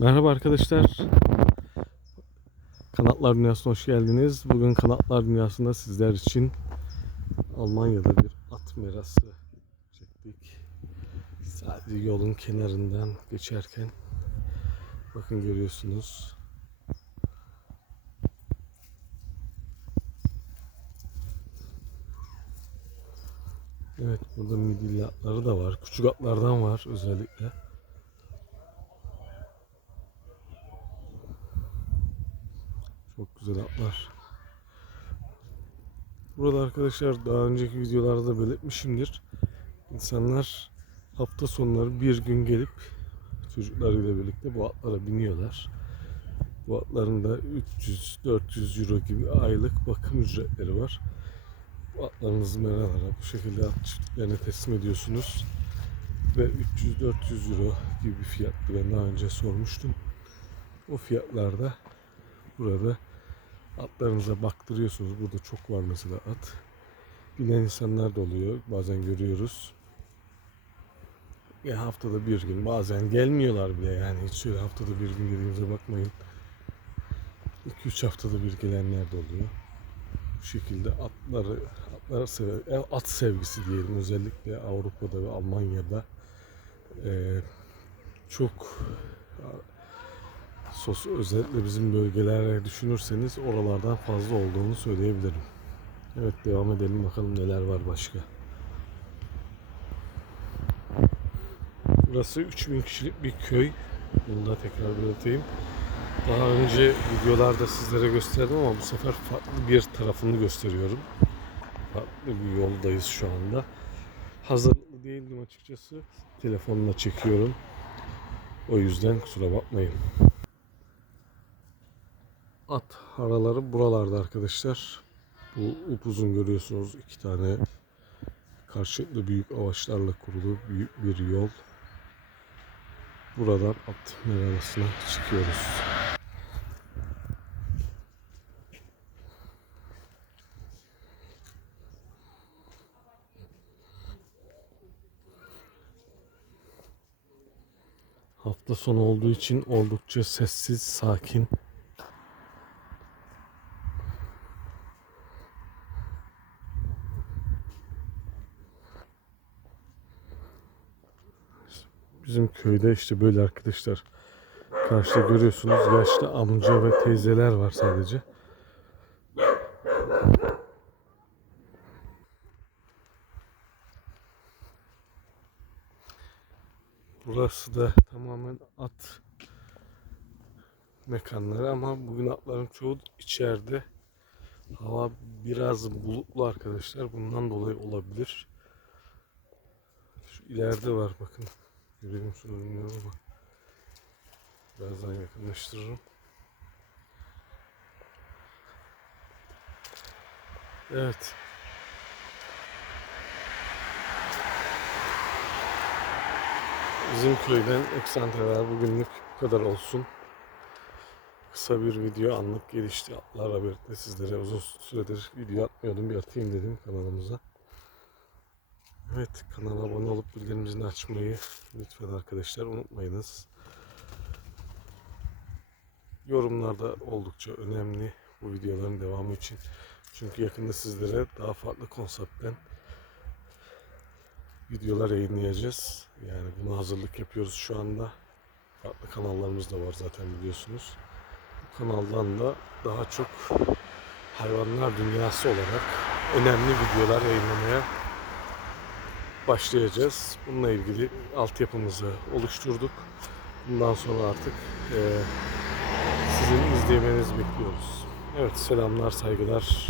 Merhaba arkadaşlar. Kanatlar Dünyası'na hoş geldiniz. Bugün Kanatlar Dünyası'nda sizler için Almanya'da bir at merası çektik. Sadece yolun kenarından geçerken bakın görüyorsunuz. Evet burada midilli atları da var. Küçük atlardan var özellikle. Çok güzel atlar. Burada arkadaşlar daha önceki videolarda belirtmişimdir. İnsanlar hafta sonları bir gün gelip çocuklarıyla birlikte bu atlara biniyorlar. Bu atların da 300-400 euro gibi aylık bakım ücretleri var. Bu atlarınızı meralara bu şekilde at çiftliklerine teslim ediyorsunuz. Ve 300-400 euro gibi bir fiyattı ben daha önce sormuştum. O fiyatlarda burada atlarınıza baktırıyorsunuz. Burada çok var mesela at. Bilen insanlar da oluyor. Bazen görüyoruz. Ya haftada bir gün bazen gelmiyorlar bile yani hiç şöyle haftada bir gün dediğimize bakmayın. 2-3 haftada bir gelenler de oluyor. Bu şekilde atları atları sever, e, at sevgisi diyelim özellikle Avrupa'da ve Almanya'da Ee, çok sos özellikle bizim bölgelere düşünürseniz oralardan fazla olduğunu söyleyebilirim. Evet devam edelim bakalım neler var başka. Burası 3000 kişilik bir köy. Bunu da tekrar belirteyim. Daha önce videolarda sizlere gösterdim ama bu sefer farklı bir tarafını gösteriyorum. Farklı bir yoldayız şu anda. Hazırlıklı değildim açıkçası. Telefonla çekiyorum. O yüzden kusura bakmayın. At haraları buralarda arkadaşlar. Bu upuzun görüyorsunuz iki tane karşılıklı büyük ağaçlarla kurulu büyük bir yol. Buradan at merasına çıkıyoruz. Hafta sonu olduğu için oldukça sessiz, sakin. Bizim köyde işte böyle arkadaşlar. Karşıda görüyorsunuz yaşlı amca ve teyzeler var sadece. Burası da tamamen at mekanları ama bugün atların çoğu içeride. Hava biraz bulutlu arkadaşlar. Bundan dolayı olabilir. Şu ileride var bakın. Görüyor musunuz bilmiyorum ama. Birazdan yakınlaştırırım. Evet. Bizim köyden eksantreler bugünlük bu kadar olsun. Kısa bir video anlık gelişti atlarla birlikte sizlere uzun süredir video atmıyordum bir atayım dedim kanalımıza. Evet kanala abone olup bildirimimizi açmayı lütfen arkadaşlar unutmayınız. Yorumlarda oldukça önemli bu videoların devamı için. Çünkü yakında sizlere daha farklı konseptten videolar yayınlayacağız. Yani buna hazırlık yapıyoruz şu anda. Farklı kanallarımız da var zaten biliyorsunuz. Bu kanaldan da daha çok hayvanlar dünyası olarak önemli videolar yayınlamaya başlayacağız. Bununla ilgili altyapımızı oluşturduk. Bundan sonra artık eee, sizin izlemenizi bekliyoruz. Evet selamlar, saygılar.